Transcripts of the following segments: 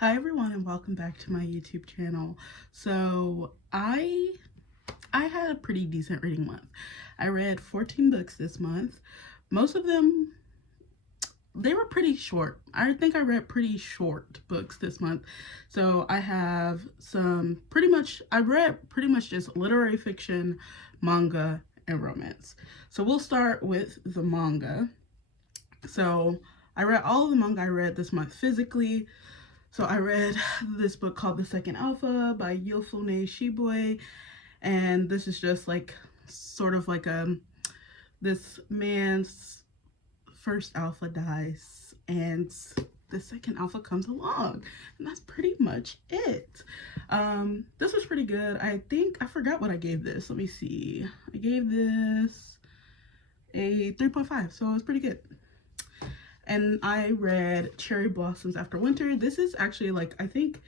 Hi everyone and welcome back to my YouTube channel. So I had a pretty decent reading month. I read 14 books this month. Most of them, they were pretty short. I think I read pretty short books this month. So I have I read pretty much just literary fiction, manga, and romance. So we'll start with the manga. So I read all of the manga I read this month physically. So I read this book called The Second Alpha by Yofune Shibue, and this is just like sort of like this man's first alpha dies and the second alpha comes along, and that's pretty much it. This was pretty good. I think I forgot what I gave this. Let me see. I gave this a 3.5, so it was pretty good. And I read Cherry Blossoms After Winter. This is actually like, I think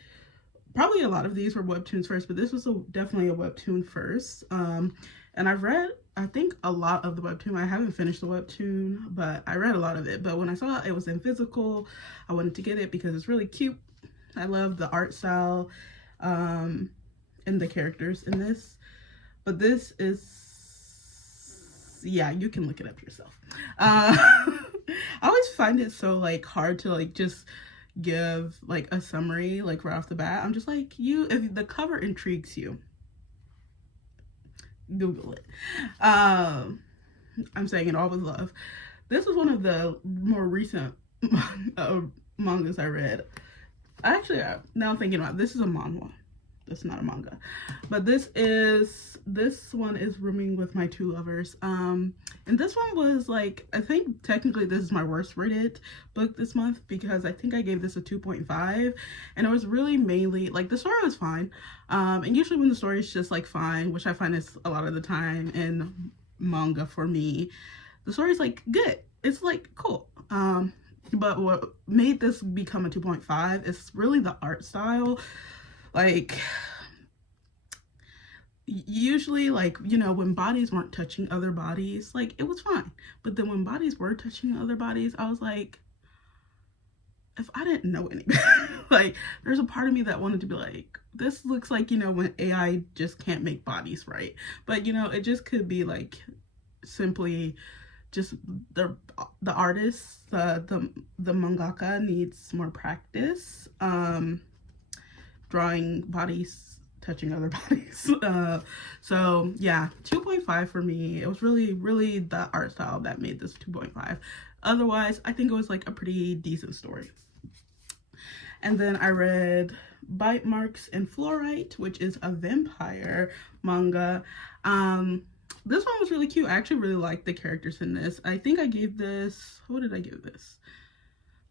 probably a lot of these were webtoons first, but this was definitely a webtoon first. And I've read, I think, a lot of the webtoon. I haven't finished the webtoon, but I read a lot of it. But when I saw it was in physical, I wanted to get it because it's really cute. I love the art style and the characters in this. But this is, yeah, you can look it up yourself. I always find it so like hard to like just give like a summary like right off the bat. I'm just like, if the cover intrigues you, Google it. I'm saying it all with love. This is one of the more recent mangas I read. Actually, now thinking about it, this is a manhwa. It's not a manga, but this one is Rooming with My Two Lovers. And this one was like, I think technically this is my worst rated book this month because I think I gave this a 2.5, and it was really mainly like the story was fine. And usually when the story is just like fine, which I find is a lot of the time in manga for me, the story is like good. It's like cool. But what made this become a 2.5 is really the art style. Like, usually, like, you know, when bodies weren't touching other bodies, like, it was fine. But then when bodies were touching other bodies, I was like, if I didn't know any better, like, there's a part of me that wanted to be like, this looks like, you know, when AI just can't make bodies right. But, you know, it just could be, like, simply just the artist, the mangaka needs more practice. Drawing bodies touching other bodies. So yeah, 2.5 for me. It was really the art style that made this 2.5. Otherwise, I think it was like a pretty decent story. And then I read Bite Marks and Fluorite, which is a vampire manga. This one was really cute. I actually really liked the characters in this. I think I gave this, what did I give this?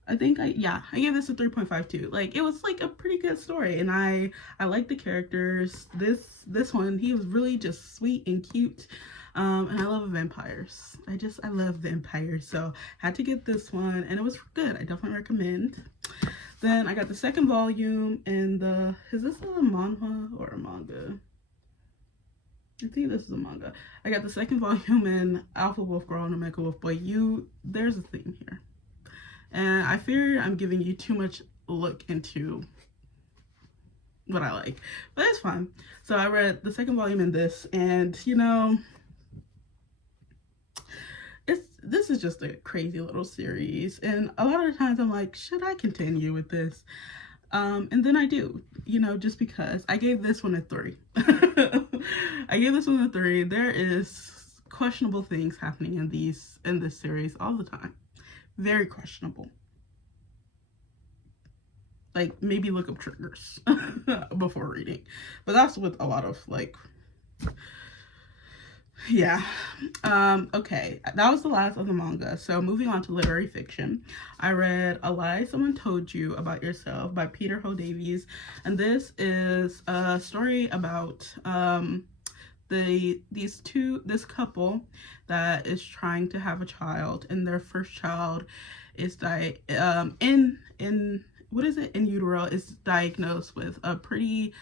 I gave this a 3.5 too. Like, it was like a pretty good story, and I like the characters. This one, he was really just sweet and cute. And I love vampires. I love vampires, so I had to get this one, and it was good. I definitely recommend. Then I got the second volume in is this a manhwa or a manga? I think this is a manga. I got the second volume in Alpha Wolf Girl and Omega Wolf Boy. There's a theme here. And I fear I'm giving you too much look into what I like, but it's fine. So I read the second volume in this, and you know, this is just a crazy little series, and a lot of the times I'm like, should I continue with this? And then I do, you know, just because. I gave this one a 3. I gave this one a 3. There is questionable things happening in this series all the time. Very questionable. Like, maybe look up triggers before reading. But that's with a lot of, like, yeah. Okay, that was the last of the manga. So moving on to literary fiction, I read A Lie Someone Told You About Yourself by Peter Ho Davies. And this is a story about this couple that is trying to have a child, and their first child is in utero, is diagnosed with a pretty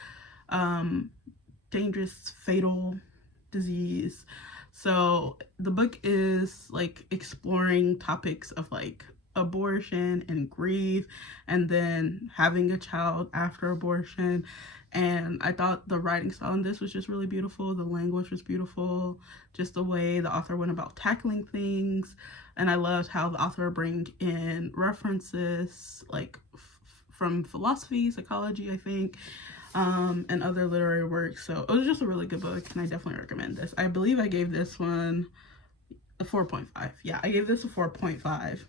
dangerous, fatal disease. So the book is like exploring topics of like abortion and grief, and then having a child after abortion. And I thought the writing style in this was just really beautiful. The language was beautiful, just the way the author went about tackling things. And I loved how the author bring in references like from philosophy, psychology, I think, and other literary works. So it was just a really good book, and I definitely recommend this. I believe I gave this one a 4.5. Yeah, I gave this a 4.5.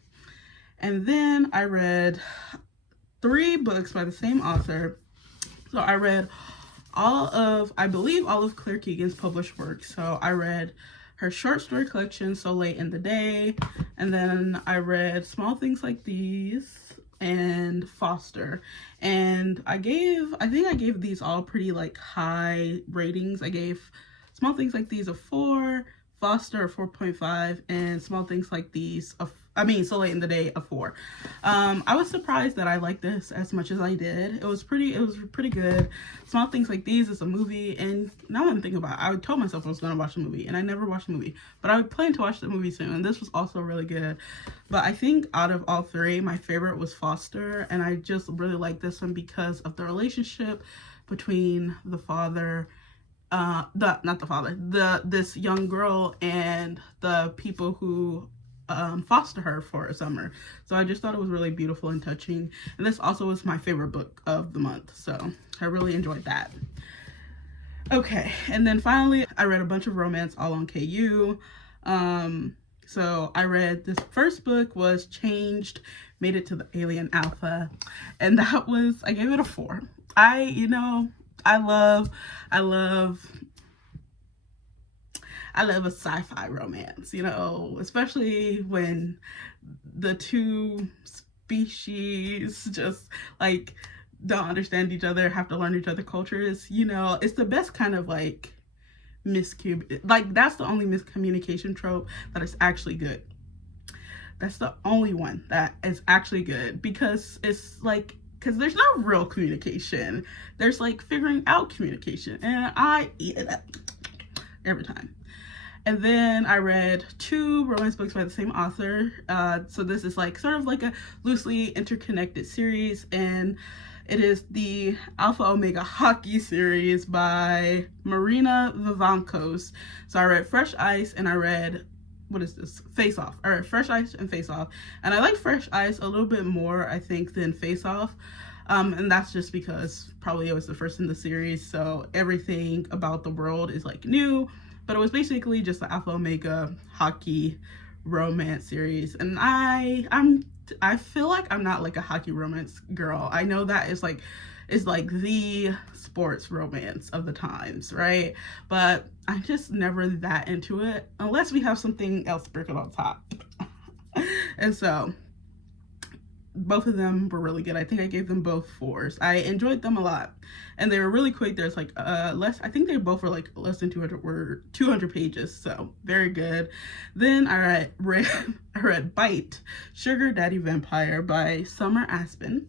And then I read 3 books by the same author. So I read I believe all of Claire Keegan's published works. So I read her short story collection, So Late in the Day, and then I read Small Things Like These and Foster. And I think I gave these all pretty like high ratings. I gave Small Things Like These a 4, Foster a 4.5, and Small Things Like These So Late in the Day a 4. I was surprised that I liked this as much as I did. It was pretty good. Small Things Like These is a movie, and now that I'm thinking about it, I told myself I was gonna watch the movie, and I never watched the movie, but I plan to watch the movie soon, and this was also really good. But I think out of all 3, my favorite was Foster, and I just really like this one because of the relationship between the father, this young girl and the people who foster her for a summer. So I just thought it was really beautiful and touching. And this also was my favorite book of the month, so I really enjoyed that. Okay, and then finally I read a bunch of romance all on KU. So I read this first book was Changed, Made It to the Alien Alpha, and I gave it a 4. I love a sci-fi romance, especially when the 2 species just like don't understand each other, have to learn each other's cultures. It's the best kind of like that's the only miscommunication trope that is actually good. That's the only one that is actually good, because because there's not real communication. There's like figuring out communication, and I eat it up every time. And then I read 2 romance books by the same author. So this is like sort of like a loosely interconnected series, and it is the Alpha Omega Hockey series by Marina Vivancos. So I read Fresh Ice, and I read, what is this? Face Off. I read Fresh Ice and Face Off, and I like Fresh Ice a little bit more, I think, than Face Off. And that's just because probably it was the first in the series, so everything about the world is like new. But it was basically just the Alpha Omega Hockey romance series, and I feel like I'm not like a hockey romance girl. I know that is like the sports romance of the times, right? But I'm just never that into it unless we have something else sprinkled on top. And so both of them were really good. I think I gave them both 4s. I enjoyed them a lot, and they were really quick. There's like I think they both were like less than 200 pages, so very good. Then I read Bite, Sugar Daddy Vampire by Summer Aspen,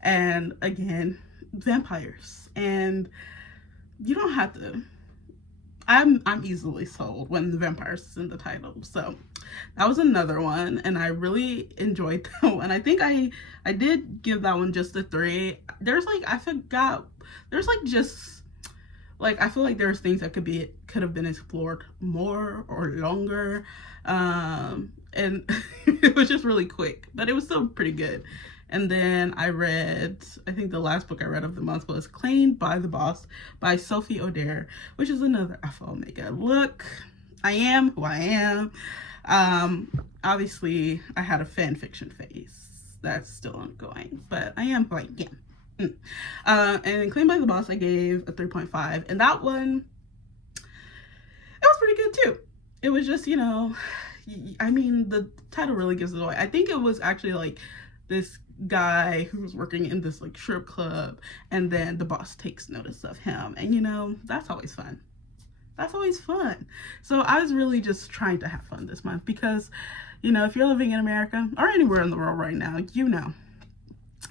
and again, vampires, and you don't have to. I'm easily sold when the vampires is in the title, so that was another one, and I really enjoyed that one. I think I did give that one just a 3. There's like, I forgot, there's like just like, I feel like there's things that could have been explored more or longer, and it was just really quick, but it was still pretty good. And then I think the last book I read of the month was Claimed by the Boss by Sophie O'Dare, which is another Alpha Omega. Look, I am who I am. Obviously, I had a fan fiction phase. That's still ongoing, but I am who I am. And Claimed by the Boss, I gave a 3.5. And that one, it was pretty good too. It was just, I mean, the title really gives it away. I think it was actually like this guy who was working in this like strip club, and then the boss takes notice of him, and that's always fun. So I was really just trying to have fun this month, because if you're living in America or anywhere in the world right now,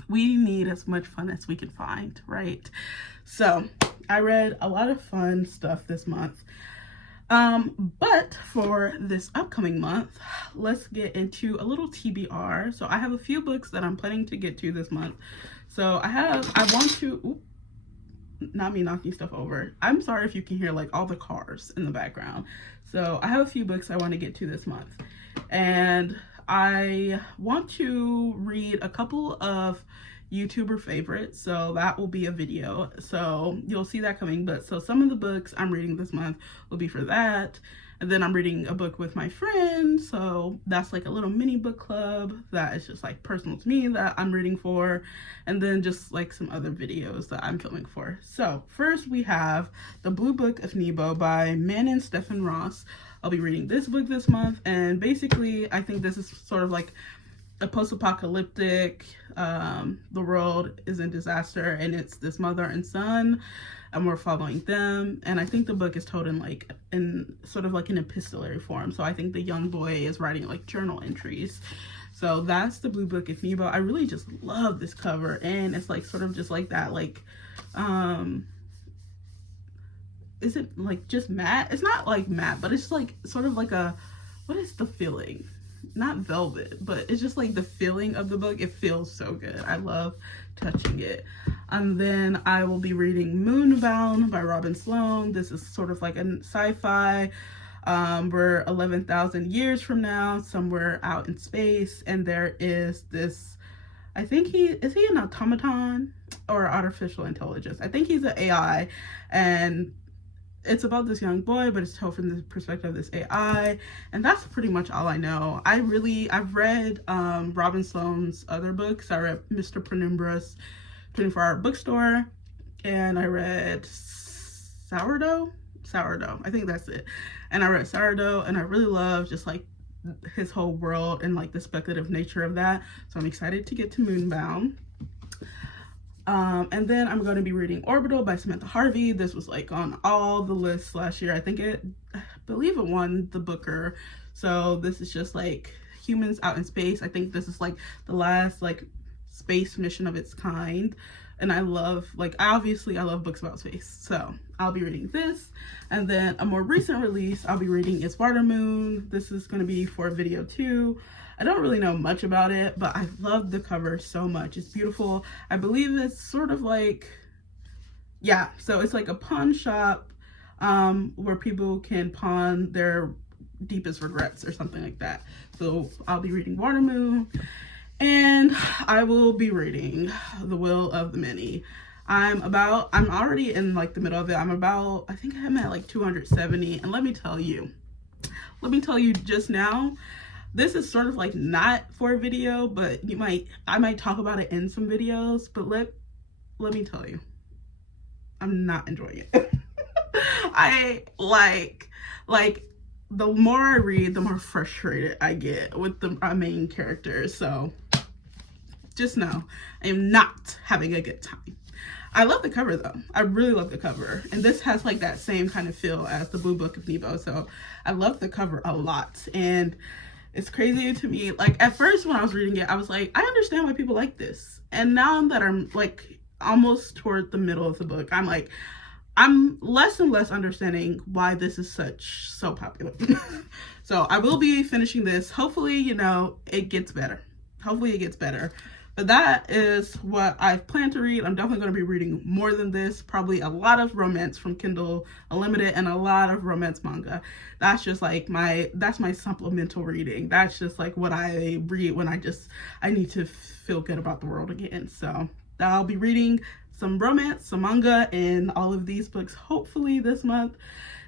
we need as much fun as we can find, right? So I read a lot of fun stuff this month. But for this upcoming month, let's get into a little TBR. So I have a few books that I'm planning to get to this month. So not me knocking stuff over. I'm sorry if you can hear like all the cars in the background. So I have a few books I want to get to this month. And I want to read a couple of YouTuber favorites, so that will be a video, so you'll see that coming. But so some of the books I'm reading this month will be for that, and then I'm reading a book with my friend, so that's like a little mini book club that is just like personal to me that I'm reading for, and then just like some other videos that I'm filming for. So first we have The Blue Book of Nebo by Manon Stephen Ross. I'll be reading this book this month, and basically I think this is sort of like a post-apocalyptic, the world is in disaster, and it's this mother and son, and we're following them. And I think the book is told in sort of like an epistolary form, so I think the young boy is writing like journal entries. So that's The Blue Book of Nebo. I really just love this cover, and it's like sort of just like that, like is it like just matte? It's not like matte, but it's like sort of like a, what is the feeling? Not velvet, but it's just like the feeling of the book. It feels so good. I love touching it. And then I will be reading Moonbound by Robin Sloan. This is sort of like a sci-fi. We're 11,000 years from now, somewhere out in space, and there is this, I think is he an automaton or artificial intelligence? I think he's an AI, and it's about this young boy, but it's told from the perspective of this AI, and that's pretty much all I know. I've read Robin Sloan's other books. I read Mr. Penumbra's 24-Hour Bookstore, and I read Sourdough, I think that's it. And I read Sourdough, and I really love just like his whole world and like the speculative nature of that. So I'm excited to get to Moonbound. And then I'm going to be reading Orbital by Samantha Harvey. This was like on all the lists last year. I believe it won the Booker. So this is just like humans out in space. I think this is like the last like space mission of its kind. And I love books about space. So I'll be reading this. And then a more recent release I'll be reading is Watermoon. This is going to be for a video too. I don't really know much about it, but I love the cover so much. It's beautiful. I believe it's sort of like, yeah, so it's like a pawn shop where people can pawn their deepest regrets or something like that. So I'll be reading Watermoon, and I will be The Will of the Many. I'm already in like the middle of it. I think I'm at like 270, and let me tell you just now, this is sort of like not for a video, but I might talk about it in some videos, but let me tell you, I'm not enjoying it. I like the more I read, the more frustrated I get with the main characters. So just know I am not having a good time. I love the cover though. I really love the cover. And this has like that same kind of feel as The Blue Book of Nebo. So I love the cover a lot. And it's crazy to me. Like at first when I was reading it, I was like, I understand why people like this. And now that I'm like almost toward the middle of the book, I'm less and less understanding why this is so popular. So I will be finishing this. Hopefully, it gets better. But that is what I've planned to read. I'm definitely going to be reading more than this. Probably a lot of romance from Kindle Unlimited and a lot of romance manga. That's just like that's my supplemental reading. That's just like what I read when I need to feel good about the world again. So I'll be reading some romance, some manga, and all of these books hopefully this month.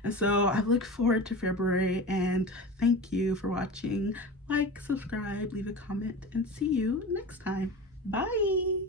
And so I look forward to February, and thank you for watching. Like, subscribe, leave a comment, and see you next time. Bye.